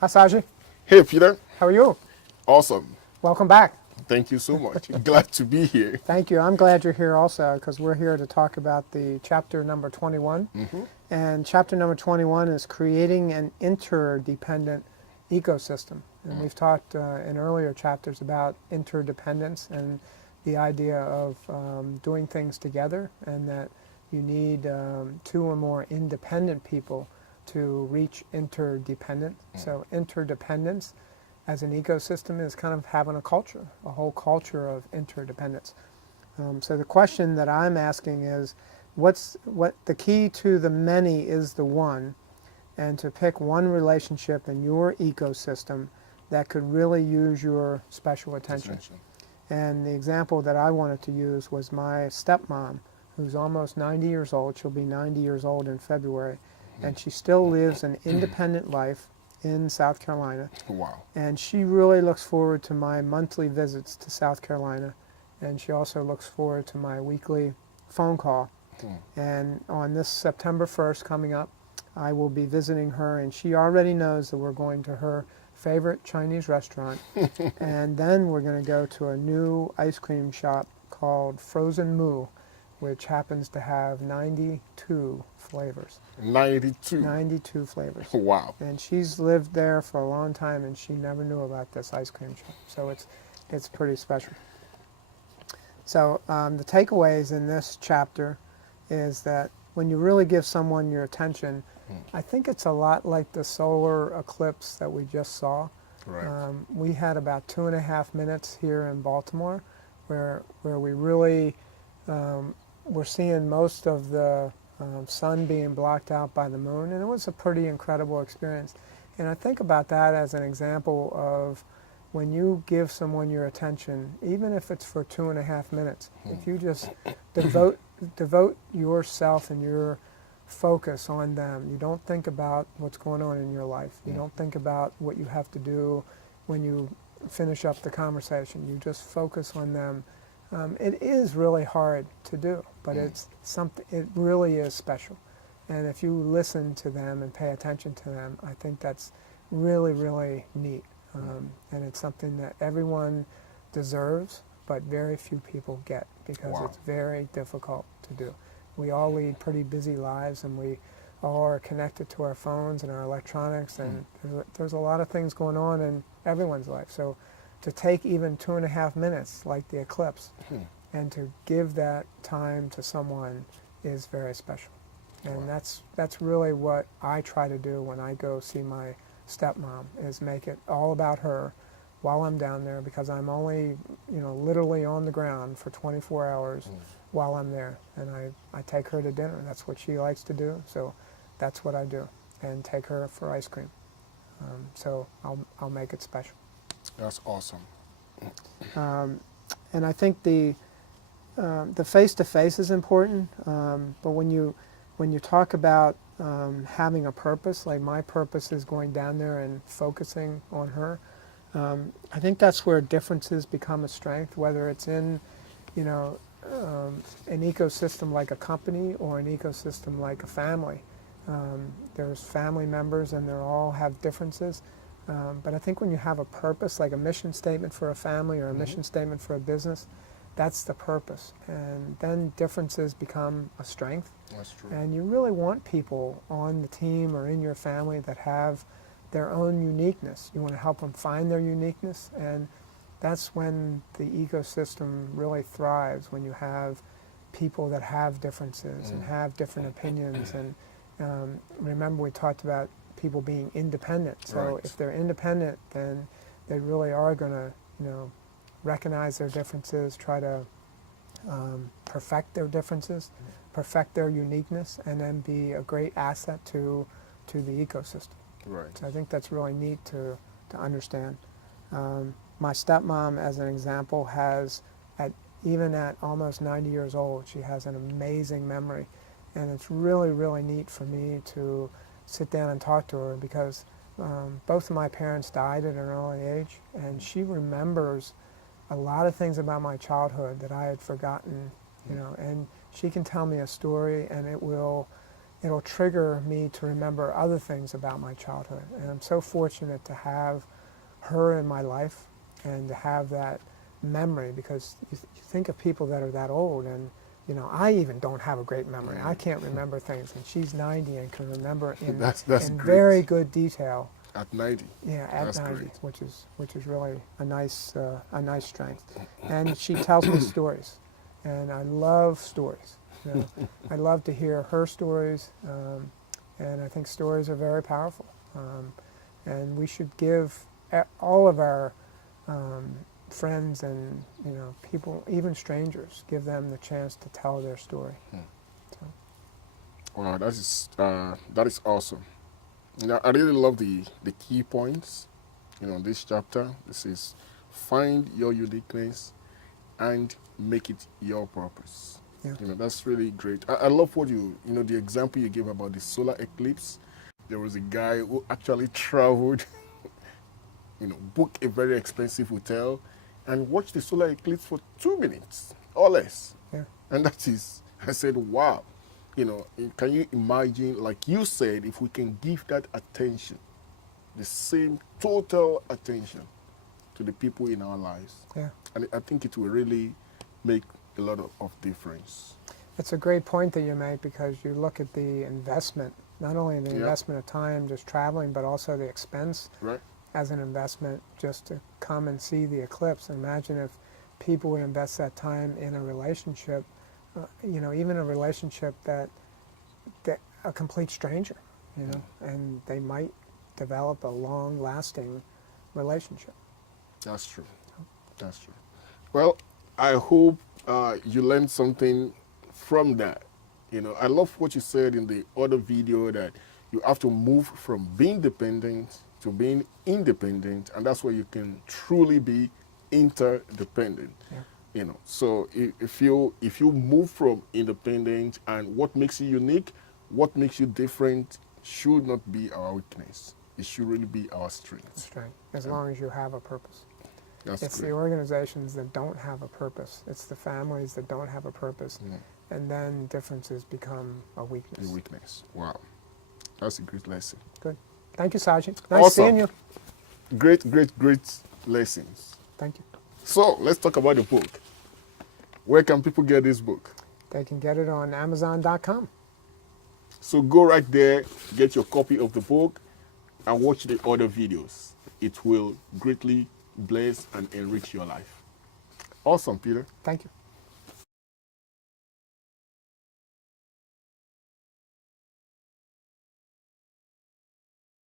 Hi, Saji. Hey, Peter. How are you? Awesome. Welcome back. Thank you so much. Glad to be here. Thank you. I'm glad you're here also because we're here to talk about the chapter number 21. Hmm. And chapter number 21 is creating an interdependent ecosystem. And we've talked in earlier chapters about interdependence and the idea of doing things together, and that you need two or more independent people to reach interdependence. So interdependence as an ecosystem is kind of having a culture, a whole culture of interdependence. So the question that I'm asking is, what the key to the many is the one, and to pick one relationship in your ecosystem that could really use your special attention. And the example that I wanted to use was my stepmom, who's almost 90 years old. She'll be 90 years old in February, and she still lives an independent life in South Carolina. Wow. And she really looks forward to my monthly visits to South Carolina, and she also looks forward to my weekly phone call. And on this September 1st coming up, I will be visiting her, and she already knows that we're going to her favorite Chinese restaurant. And then we're going to go to a new ice cream shop called Frozen Moo, which happens to have 92 flavors. 92. 92 flavors. Wow. And she's lived there for a long time, and she never knew about this ice cream shop. So it's pretty special. So the takeaways in this chapter is that when you really give someone your attention, I think it's a lot like the solar eclipse that we just saw. Right. We had about 2.5 minutes here in Baltimore where we really were seeing most of the sun being blocked out by the moon, and it was a pretty incredible experience. And I think about that as an example of when you give someone your attention, even if it's for 2.5 minutes, if you just devote yourself and your focus on them. You don't think about what's going on in your life. You don't think about what you have to do when you finish up the conversation. You just focus on them. It is really hard to do, but it's something. It really is special. And if you listen to them and pay attention to them, I think that's really, really neat. And it's something that everyone deserves, but very few people get because Wow. it's very difficult to do. We all lead pretty busy lives, and we all are connected to our phones and our electronics, and there's a lot of things going on in everyone's life. So to take even 2.5 minutes, like the eclipse, and to give that time to someone is very special. And Wow. that's really what I try to do when I go see my stepmom, is make it all about her while I'm down there, because I'm only, literally on the ground for 24 hours while I'm there. And I take her to dinner. That's what she likes to do, so that's what I do, and take her for ice cream. So I'll make it special. That's awesome. And I think the face-to-face is important, but when you talk about having a purpose, like my purpose is going down there and focusing on her, I think that's where differences become a strength, whether it's in, an ecosystem like a company or an ecosystem like a family. There's family members and they all have differences, but I think when you have a purpose, like a mission statement for a family or a mission statement for a business, that's the purpose. And then differences become a strength. That's true. And you really want people on the team or in your family that have their own uniqueness. You want to help them find their uniqueness, and that's when the ecosystem really thrives, when you have people that have differences and have different opinions. And remember, we talked about people being independent. So Right. if they're independent, then they really are going to, recognize their differences, try to perfect their differences, perfect their uniqueness, and then be a great asset to the ecosystem. Right. So I think that's really neat to understand. My stepmom, as an example, has, even at almost 90 years old, she has an amazing memory. And it's really, really neat for me to sit down and talk to her, because both of my parents died at an early age, and she remembers a lot of things about my childhood that I had forgotten, and she can tell me a story, and it will it'll trigger me to remember other things about my childhood. And I'm so fortunate to have her in my life and to have that memory, because you think of people that are that old, and you know, I even don't have a great memory. I can't remember things, and she's 90 and can remember in, That's in great. very good detail. At 90. Yeah, at That's 90, great. which is really a nice strength. And she tells me stories, and I love stories. You know, I love to hear her stories, and I think stories are very powerful. And we should give all of our friends and, you know, people, even strangers, give them the chance to tell their story. So, Wow, that is awesome. You know, I really love the key points, you know, this chapter. This is find your uniqueness and make it your purpose. yeah, You know, that's really great. I love what you know, the example you gave about the solar eclipse. There was a guy who actually traveled, you know, booked a very expensive hotel and watched the solar eclipse for 2 minutes or less. yeah, And that is, I said, wow. You know, can you imagine, like you said, if we can give that attention, the same total attention to the people in our lives? yeah. And I think it will really make a lot of difference. It's a great point that you make, because you look at the investment, not only the Yeah. investment of time just traveling, but also the expense Right? as an investment just to come and see the eclipse. Imagine if people would invest that time in a relationship, you know, even a relationship that a complete stranger, you know, and they might develop a long-lasting relationship. That's true. That's true. Well, I hope you learned something from that. You know, I love what you said in the other video, that you have to move from being dependent to being independent, and that's where you can truly be interdependent. Yeah. You know, so if you move from independent, and what makes you unique, what makes you different, should not be our weakness. It should really be our strength. That's right, as long as you have a purpose. That's It's great. the organizations that don't have a purpose. It's the families that don't have a purpose. And then differences become a weakness. The weakness. Wow. That's a great lesson. Good. Thank you, Sergeant. Nice Awesome. seeing you. Great lessons. Thank you. So let's talk about the book. Where can people get this book? They can get it on Amazon.com. So go right there, get your copy of the book, and watch the other videos. It will greatly bless and enrich your life. Awesome, Peter. Thank you.